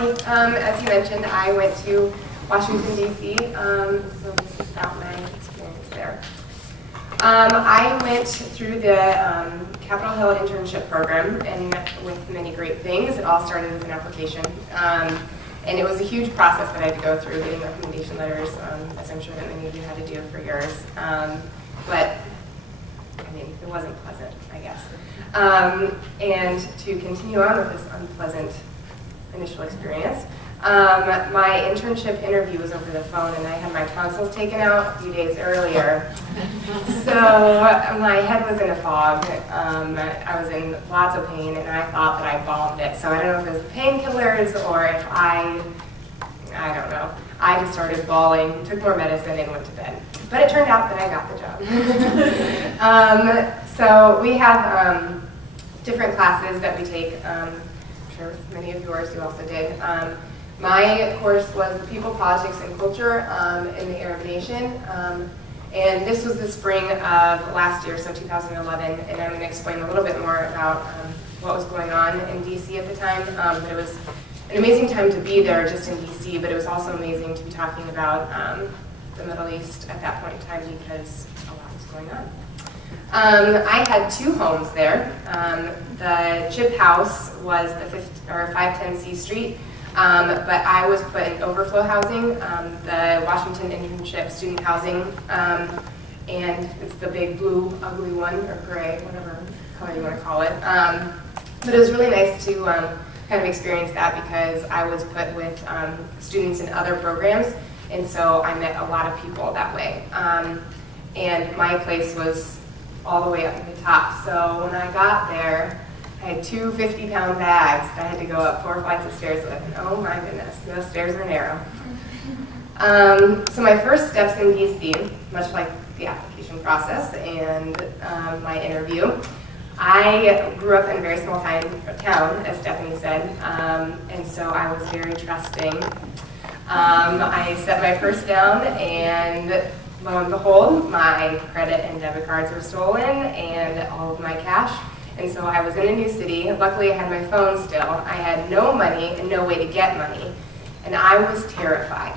Hi, as you mentioned, I went to Washington, D.C., so this is about my experience there. I went through the Capitol Hill internship program, and with many great things. It all started as an application, and it was a huge process that I had to go through, getting recommendation letters, as I'm sure that many of you had to do for yours. But I mean, it wasn't pleasant, I guess. And to continue on with this unpleasant initial experience, my internship interview was over the phone, and I had my tonsils taken out a few days earlier. So my head was in a fog. I was in lots of pain, and I thought that I bombed it. So I don't know if it was the painkillers or if I don't know. I just started bawling, took more medicine, and went to bed. But it turned out that I got the job. So we have different classes that we take. I'm sure many of yours you also did. My course was the People, Politics, and Culture in the Arab Nation. And this was the spring of last year, so 2011. And I'm going to explain a little bit more about what was going on in DC at the time. But it was an amazing time to be there just in DC, but it was also amazing to be talking about the Middle East at that point in time because a lot was going on. I had two homes there. The Chip House was the 510 C Street, but I was put in overflow housing, the Washington Internship Student Housing, and it's the big blue, ugly one, or gray, whatever color you want to call it. But it was really nice to kind of experience that because I was put with students in other programs, and so I met a lot of people that way. And my place was all the way up to the top. So when I got there, I had two 50-pound bags that I had to go up 4 flights of stairs with. And oh my goodness, those stairs are narrow. So my first steps in DC, much like the application process and my interview, I grew up in a very small town, as Stephanie said, and so I was very trusting. I set my purse down, and lo and behold, my credit and debit cards were stolen, and all of my cash. And so I was in a new city. Luckily, I had my phone still. I had no money and no way to get money, and I was terrified.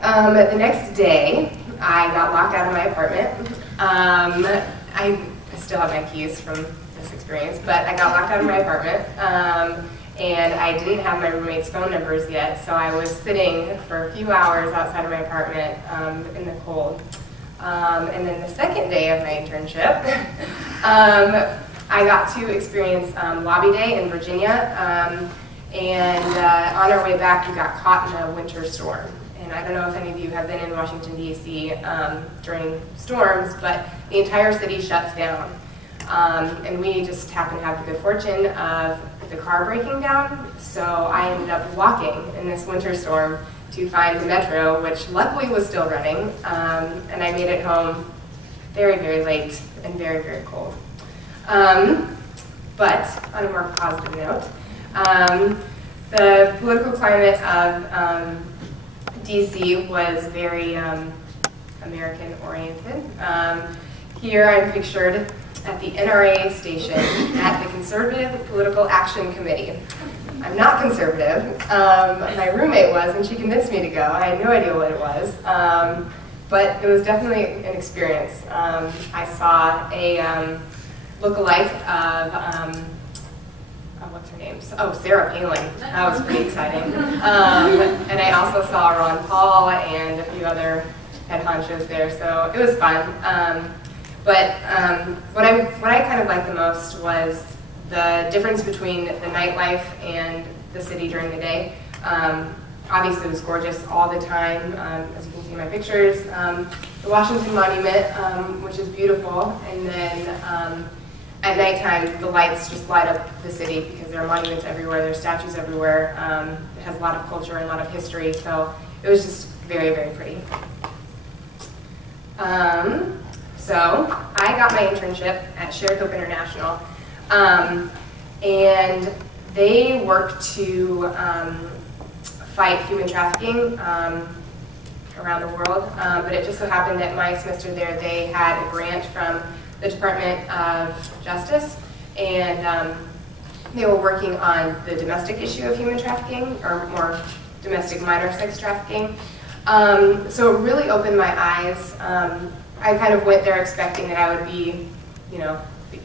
The next day, I got locked out of my apartment. I still have my keys from this experience, but I got locked out of my apartment, and I didn't have my roommate's phone numbers yet, so I was sitting for a few hours outside of my apartment in the cold. And then the second day of my internship, I got to experience Lobby Day in Virginia, and on our way back, we got caught in a winter storm. And I don't know if any of you have been in Washington, D.C. During storms, but the entire city shuts down. And we just happened to have the good fortune of the car breaking down, so I ended up walking in this winter storm to find the metro, which luckily was still running, and I made it home very, very late and very, very cold. But on a more positive note, the political climate of DC was very American-oriented. Here I'm pictured at the NRA station at the Conservative Political Action Committee. I'm not conservative. My roommate was, and she convinced me to go. I had no idea what it was, but it was definitely an experience. I saw a look-alike of what's her name? Oh, Sarah Palin. That was pretty exciting. And I also saw Ron Paul and a few other head honchos there, so it was fun. But what I kind of liked the most was the difference between the nightlife and the city during the day. Obviously, it was gorgeous all the time, as you can see in my pictures. The Washington Monument, which is beautiful, and then at nighttime, the lights just light up the city because there are monuments everywhere, there are statues everywhere. It has a lot of culture and a lot of history, so it was just very, very pretty. So I got my internship at Shared Hope International, and they work to fight human trafficking around the world, but it just so happened that my semester there, they had a grant from the Department of Justice, and they were working on the domestic issue of human trafficking, or more domestic minor sex trafficking. So it really opened my eyes. I kind of went there expecting that I would be, you know,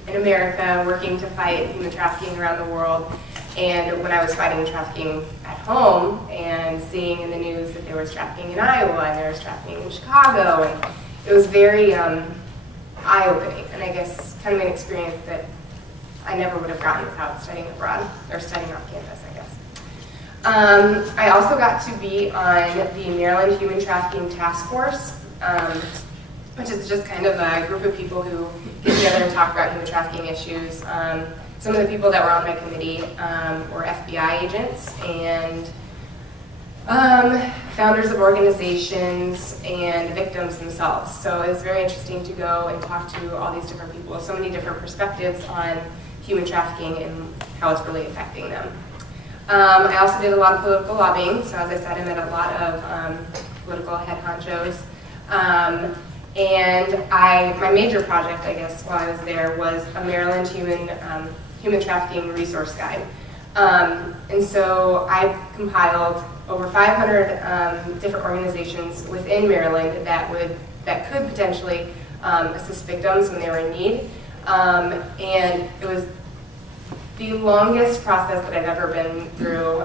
in America working to fight human trafficking around the world. And when I was fighting trafficking at home and seeing in the news that there was trafficking in Iowa and there was trafficking in Chicago, and it was very eye-opening, and I guess kind of an experience that I never would have gotten without studying abroad, or studying on campus, I guess. I also got to be on the Maryland Human Trafficking Task Force, which is just kind of a group of people who get together and talk about human trafficking issues. Some of the people that were on my committee were FBI agents and founders of organizations and victims themselves. So it was very interesting to go and talk to all these different people, so many different perspectives on human trafficking and how it's really affecting them. I also did a lot of political lobbying, so as I said, I met a lot of political head honchos. And my major project, I guess, while I was there was a Maryland human trafficking resource guide. And so I compiled over 500 different organizations within Maryland that could potentially assist victims when they were in need. And it was the longest process that I've ever been through.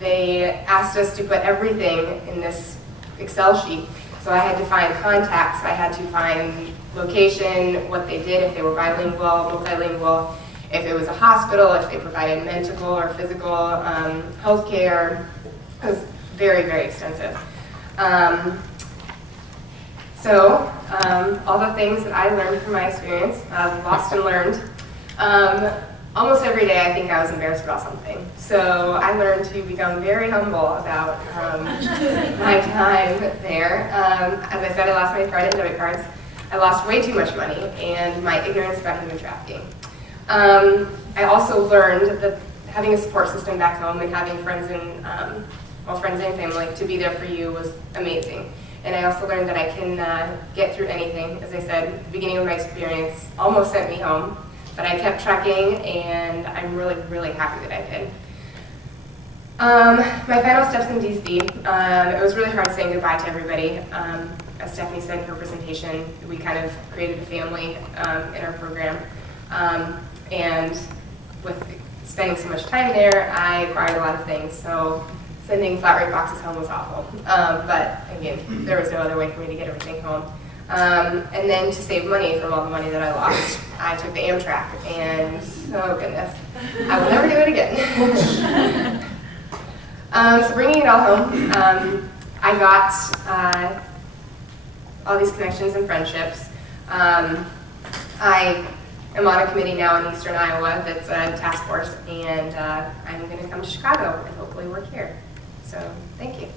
They asked us to put everything in this Excel sheet. So I had to find contacts, I had to find location, what they did, if they were bilingual, multilingual, if it was a hospital, if they provided mental or physical health care. It was very, very extensive. All the things that I learned from my experience, lost and learned. Almost every day I think I was embarrassed about something. So I learned to become very humble about my time there. As I said, I lost my credit and debit cards. I lost way too much money and my ignorance about human trafficking. I also learned that having a support system back home and having friends and family to be there for you was amazing. And I also learned that I can get through anything. As I said, the beginning of my experience almost sent me home, but I kept trekking, and I'm really, really happy that I did. My final steps in DC, it was really hard saying goodbye to everybody. As Stephanie said in her presentation, we kind of created a family in our program. And with spending so much time there, I acquired a lot of things. So sending flat rate boxes home was awful. But again, there was no other way for me to get everything home. And then to save money from all the money that I lost, I took the Amtrak, and oh goodness, I will never do it again. So bringing it all home, I got all these connections and friendships. I am on a committee now in Eastern Iowa that's a task force, and I'm going to come to Chicago and hopefully work here. So thank you.